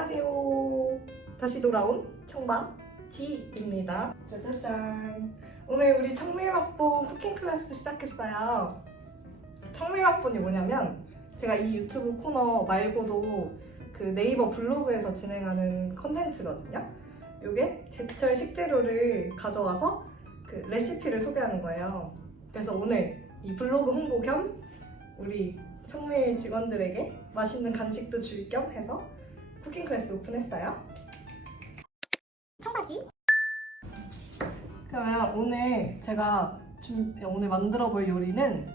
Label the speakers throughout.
Speaker 1: 안녕하세요. 다시 돌아온 청바지입니다. 짜자잔. 오늘 우리 청밀맛본 쿠킹 클래스 시작했어요. 청밀맛본이 뭐냐면 제가 이 유튜브 코너 말고도 그 네이버 블로그에서 진행하는 컨텐츠거든요. 이게 제철 식재료를 가져와서 그 레시피를 소개하는 거예요. 그래서 오늘 이 블로그 홍보 겸 우리 청밀 직원들에게 맛있는 간식도 줄 겸 해서 쿠킹 클래스 오픈했어요. 청바지. 그러면 오늘 제가 준, 오늘 만들어 볼 요리는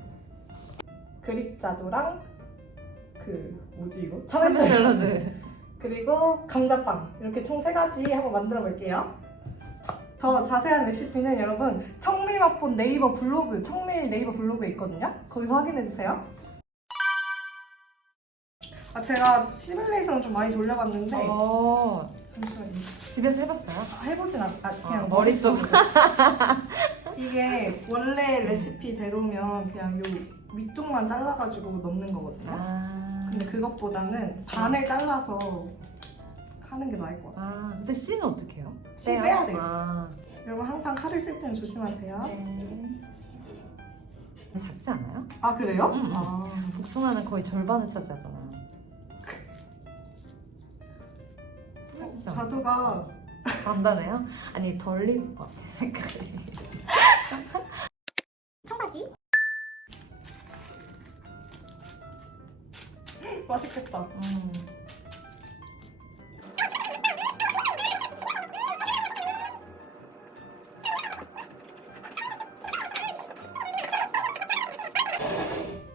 Speaker 1: 그립자두랑 그 뭐지 이거? 참외 샐러드 그리고 감자빵 이렇게 총 세 가지 한번 만들어 볼게요. 더 자세한 레시피는 여러분 청밀 맛본 네이버 블로그 청밀 네이버 블로그에 있거든요. 거기서 확인해 주세요. 아 제가 시뮬레이션을 좀 많이 돌려봤는데
Speaker 2: 어,
Speaker 1: 잠시만요.
Speaker 2: 집에서 해봤어요?
Speaker 1: 아, 해보진 않, 아, 그냥
Speaker 2: 아,
Speaker 1: 머릿속으로. 이게 원래 레시피대로면 그냥 요 위쪽만 잘라가지고 넣는 거거든요.
Speaker 2: 아,
Speaker 1: 근데 그것보다는 반을 잘라서 하는 게 나을 것 같아요.
Speaker 2: 아 근데 씨는 어떻게 해요?
Speaker 1: 씨 빼야 돼요.
Speaker 2: 아,
Speaker 1: 여러분 항상 칼을 쓸 때는 조심하세요.
Speaker 2: 네. 작지 않아요?
Speaker 1: 아 그래요?
Speaker 2: 음, 음.
Speaker 1: 아,
Speaker 2: 복숭아는 거의 절반을 차지하잖아. 진짜.
Speaker 1: 자두가
Speaker 2: 간단해요? 아니 덜 익은 것 같아 생각이.
Speaker 1: 청바지? 맛있겠다.
Speaker 2: 음.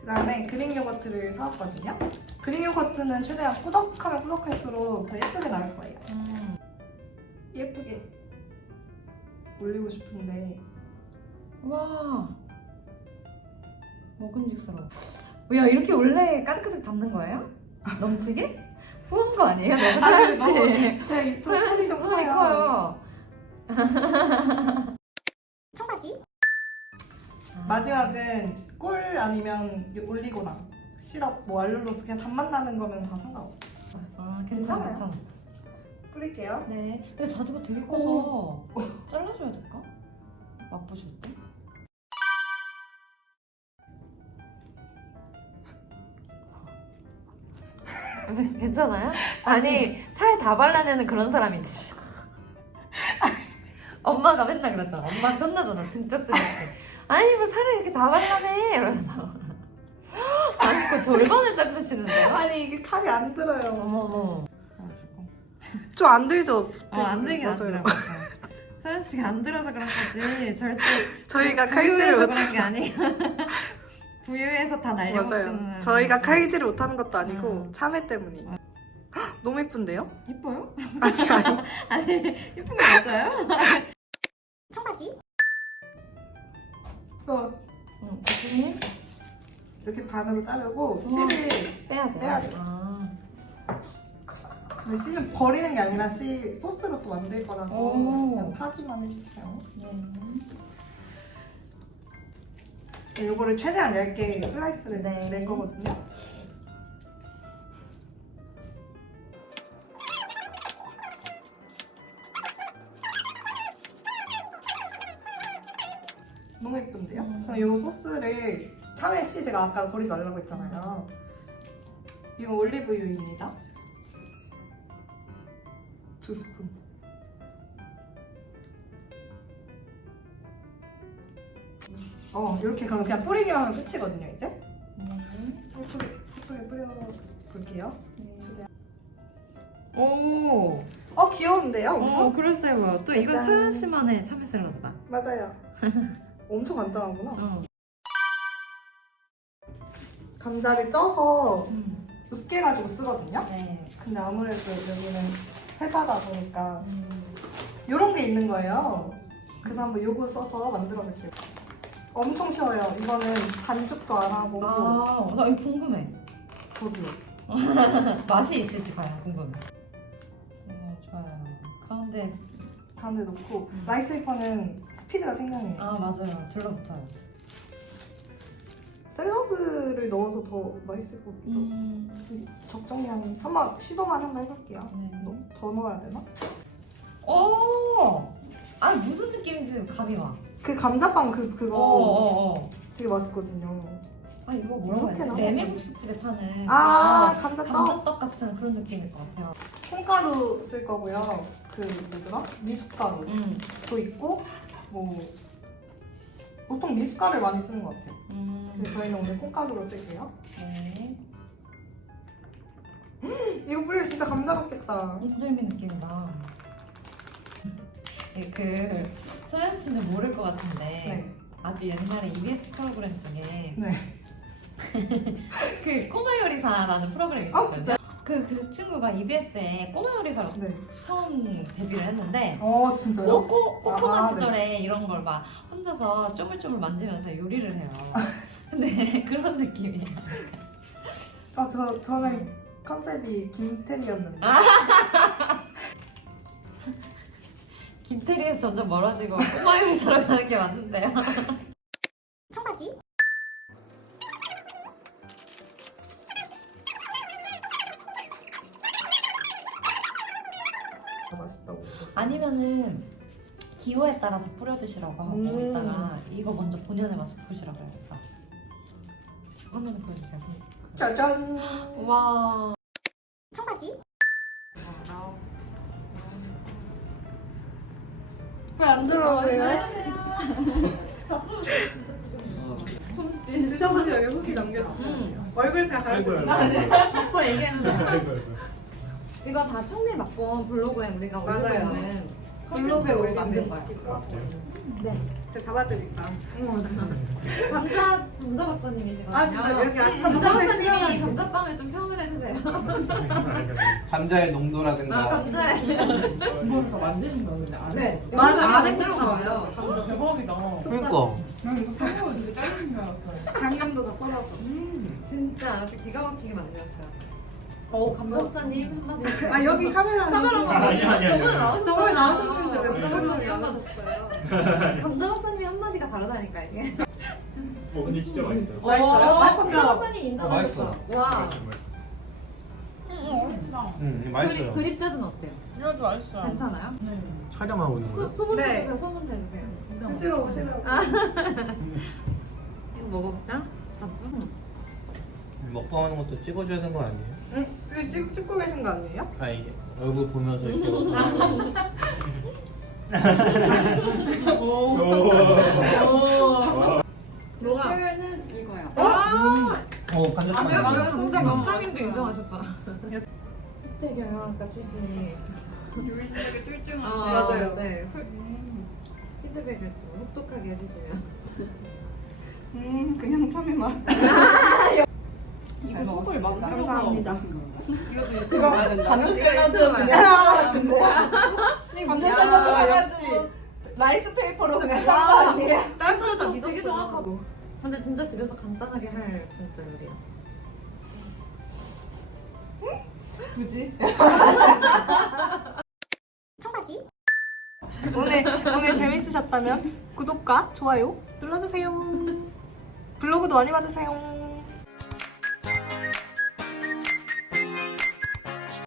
Speaker 1: 그다음에 그릭 요거트를 사왔거든요. 그릭 요거트는 최대한 꾸덕하면 꾸덕할수록 더 예쁘게 나올 거예요.
Speaker 2: 음.
Speaker 1: 예쁘게 올리고 싶은데
Speaker 2: 와 먹음직스러워. 야 이렇게 원래 까르르 담는 거예요? 넘치게? 후한 거 아니에요? 너무
Speaker 1: 아, 근데
Speaker 2: 사연씨.
Speaker 1: 너무- 제가 이쪽 씨좀 커요.
Speaker 2: 커요.
Speaker 1: 청바지? 마지막은 꿀 아니면 올리고당 시럽 뭐 알룰로스 그냥 단맛 나는 거면 다 상관없어.
Speaker 2: 아,
Speaker 1: 괜찮아요.
Speaker 2: 괜찮아.
Speaker 1: 뿌릴게요.
Speaker 2: 네. 근데 자두가 되게 커서 잘라줘야 될까? 맛보실 때? 괜찮아요? 아니 살 다 발라내는 그런 사람이지. 엄마가 맨날 그러잖아. 엄마 혼나잖아. 진짜 쓰레기. 아니 뭐 살을 이렇게 다 발라내 이러면서. 아니 그 절반을 자르시는데요?
Speaker 1: 아니 이게 칼이 안 들어요.
Speaker 2: 어머.
Speaker 1: 좀 안 들죠?
Speaker 2: 어 안 되긴 안
Speaker 1: 맞아요.
Speaker 2: 들어. 서현 씨가 안 들어서 그런 거지. 절대
Speaker 1: 저희가
Speaker 2: 부유해서
Speaker 1: 칼질을
Speaker 2: 그런 게 아니에요. 부유해서 다 날려먹지는.
Speaker 1: 맞아요. 저희가 칼질을 못하는 것도 아니고
Speaker 2: 음.
Speaker 1: 참외 때문이에요. 헉, 너무 예쁜데요?
Speaker 2: 이뻐요?
Speaker 1: 아니 아니.
Speaker 2: 아니 이쁜 거 맞아요?
Speaker 1: 청바지? 어,
Speaker 2: 응. 대표님
Speaker 1: 이렇게 반으로 자르고. 씨를
Speaker 2: 빼야 돼.
Speaker 1: 빼야 돼.
Speaker 2: 아.
Speaker 1: 근데 씨는 버리는 게 아니라 씨 소스로 또 만들 거라서
Speaker 2: 오.
Speaker 1: 그냥 파기만 해주세요.
Speaker 2: 네.
Speaker 1: 이거를 최대한 얇게 슬라이스를
Speaker 2: 네.
Speaker 1: 낼 거거든요. 너무 예쁜데요?
Speaker 2: 음.
Speaker 1: 그럼 이 소스를 참외 씨 제가 아까 버리지 말라고 했잖아요. 이거 올리브유입니다. 두 스푼. 어 이렇게 그럼 그냥 뿌리기만 하면 끝이거든요 이제.
Speaker 2: 음.
Speaker 1: 예쁘게 예쁘게 뿌려볼게요.
Speaker 2: 오.
Speaker 1: 어 귀여운데요? 엄청
Speaker 2: 어 그랬어요. 뭐또 이건
Speaker 1: 짜잔.
Speaker 2: 서현 씨만의 참외 샐러드다.
Speaker 1: 맞아요. 엄청 간단하구나.
Speaker 2: 어.
Speaker 1: 감자를 쪄서
Speaker 2: 음.
Speaker 1: 으깨가지고 쓰거든요.
Speaker 2: 네.
Speaker 1: 근데 아무래도 여기는 회사다 보니까
Speaker 2: 음.
Speaker 1: 이런 게 있는 거예요. 그래서 한번 요거 써서 만들어 볼게요. 엄청 쉬워요. 이거는 반죽도 안 하고
Speaker 2: 아, 나 이거 궁금해.
Speaker 1: 저도요.
Speaker 2: 맛이 있을지 봐요. 궁금해. 어, 좋아요. 가운데
Speaker 1: 가운데 놓고
Speaker 2: 음.
Speaker 1: 라이스 페이퍼는 스피드가 생명이에요.
Speaker 2: 아 맞아요. 둘러붙어요.
Speaker 1: 넣어서 더 맛있을 것 같기도 하고.
Speaker 2: 음.
Speaker 1: 적정량 한번 시도만 한번 해볼게요.
Speaker 2: 네.
Speaker 1: 너, 더 넣어야 되나?
Speaker 2: 오! 아 무슨 느낌인지 감이 와.
Speaker 1: 그 감자빵 그 그거
Speaker 2: 어어어.
Speaker 1: 되게 맛있거든요.
Speaker 2: 아 이거 뭐라고
Speaker 1: 이렇게
Speaker 2: 해야지?
Speaker 1: 나오는
Speaker 2: 메밀국수 집에 파는
Speaker 1: 아
Speaker 2: 그런
Speaker 1: 감자떡
Speaker 2: 감자떡 같은 그런 느낌일 것 같아요.
Speaker 1: 콩가루 쓸 거고요. 그 뭐더라? 미숫가루도
Speaker 2: 음.
Speaker 1: 있고 뭐 보통 미숫가루를 많이 쓰는 것 같아요.
Speaker 2: 음.
Speaker 1: 근데 저희는 오늘 콩가루로 쓸게요.
Speaker 2: 네.
Speaker 1: 이거 뿌리면 진짜 감자 같겠다.
Speaker 2: 인절미 느낌이다. 네, 그 서현 씨는 모를 것 같은데
Speaker 1: 네.
Speaker 2: 아주 옛날에 EBS 프로그램 중에
Speaker 1: 네.
Speaker 2: 그 꼬마 요리사라는 프로그램이
Speaker 1: 아
Speaker 2: 있었거든요.
Speaker 1: 진짜?
Speaker 2: 그, 그 친구가 EBS에 꼬마 요리사로
Speaker 1: 네.
Speaker 2: 처음 데뷔를 했는데
Speaker 1: 어 진짜요?
Speaker 2: 꼬꼬, 꼬꼬마
Speaker 1: 아,
Speaker 2: 시절에 이런 걸 막 혼자서 쪼물쪼물 만지면서 요리를 해요. 근데 그런 느낌이에요.
Speaker 1: 아 저 저는 컨셉이 김태리였는데.
Speaker 2: 아. 김태리에서 점점 멀어지고 꼬마 요리사로 가는 게 맞는데요.
Speaker 1: 아, 맛있다고.
Speaker 2: 아니면은 기호에 따라 다 뿌려주시라고 하고
Speaker 1: 음.
Speaker 2: 이따가 이거 먼저 본연의 맛을 보시라고 해야겠다. 화면에 보여주세요.
Speaker 1: 짜잔.
Speaker 2: 와.
Speaker 1: 왜안 들어오세요? 드셔보세요. 여기 후기 남겨주세요.
Speaker 2: 음.
Speaker 1: 얼굴 잘 가리고
Speaker 3: 아이고야.
Speaker 1: 있나?
Speaker 2: 오빠 얘기했는데
Speaker 3: 아이고 아이고.
Speaker 2: 이거 다 청밀 맛본 블로그에 우리가
Speaker 1: 맞아요.
Speaker 2: 있는
Speaker 1: 블로그에 올린
Speaker 2: 만든. 거예요.
Speaker 1: 네. 제가 잡아드릴까?
Speaker 2: 감자 감자 박사님이시거든요.
Speaker 1: 아 진짜 여기 아까
Speaker 2: 감자
Speaker 1: 저번에
Speaker 2: 박사님이 감자빵을 좀 평을 해주세요.
Speaker 4: 감자의 농도라든가
Speaker 2: 아, 감자.
Speaker 5: 이거에서 만드는 거 근데 안에
Speaker 2: 네.
Speaker 1: 맞아
Speaker 2: 안에
Speaker 1: 안에
Speaker 2: 들어가
Speaker 1: 들어가
Speaker 2: 봐요.
Speaker 1: 요
Speaker 5: 진짜 대박이다.
Speaker 4: 그러니까
Speaker 5: 난 이거 설명을 되게 짧은 줄 알았어요.
Speaker 1: 당면도 다 썰어서.
Speaker 2: 진짜 아주 기가 막히게 만들었어요. 어 감자 박사님 한마디 해주세요.
Speaker 1: 아 여기 카메라
Speaker 2: 카메라
Speaker 3: 아, 아니, 아니, 아니.
Speaker 2: 저번에 나오셨어요.
Speaker 1: 저번에 나오셨는데 왜안
Speaker 2: 한마디. 감자 박사님 한마디가 다르다니까 이게.
Speaker 3: 어 근데 진짜 맛있어요.
Speaker 1: 맛있어요?
Speaker 2: 어,
Speaker 1: 맛있죠?
Speaker 2: 감자 박사님 인정하셨어.
Speaker 4: 맛있어.
Speaker 1: 와.
Speaker 4: 응 맛있어요
Speaker 2: 그립 재즈는 어때요?
Speaker 5: 이것도 맛있어요.
Speaker 2: 괜찮아요?
Speaker 5: 네.
Speaker 4: 촬영하고 있는
Speaker 2: 소,
Speaker 4: 거예요?
Speaker 2: 소문
Speaker 1: 네.
Speaker 2: 내주세요. 소문 내주세요.
Speaker 1: 싫어 싫어.
Speaker 2: 이거 먹어볼까? 자부.
Speaker 4: 먹방하는 것도 찍어줘야 되는 거 아니에요?
Speaker 1: 응? 이거 찍, 찍고 계신 거 아니에요?
Speaker 4: 아 이게 얼굴 보면서 이렇게
Speaker 1: 뭐가?
Speaker 5: 최애는 이거야.
Speaker 4: 어 감자탕
Speaker 5: 아,
Speaker 4: 맛있어요.
Speaker 5: 감자
Speaker 2: 박사님도 인정하셨잖아.
Speaker 1: 호텔 경영학과 출신이.
Speaker 5: 요리 실력이 쫄증하시.
Speaker 2: 아,
Speaker 1: 맞아요.
Speaker 2: 네. 피드백을 좀 혹독하게 해주시면.
Speaker 1: 음 그냥 참외 맛.
Speaker 5: 이거 속을 막
Speaker 1: 감사합니다. 그거. 감자 샐러드 그냥 감자 샐러드 해가지고 라이스 페이퍼로 그냥 싼거 아니에요? 다른 사람 다
Speaker 2: 되게
Speaker 1: 믿었어요.
Speaker 2: 정확하고. 근데 진짜 집에서 간단하게 할 진짜 요리야.
Speaker 1: 굳이? 오늘 오늘 재밌으셨다면 구독과 좋아요 눌러주세요. 블로그도 많이 봐주세요.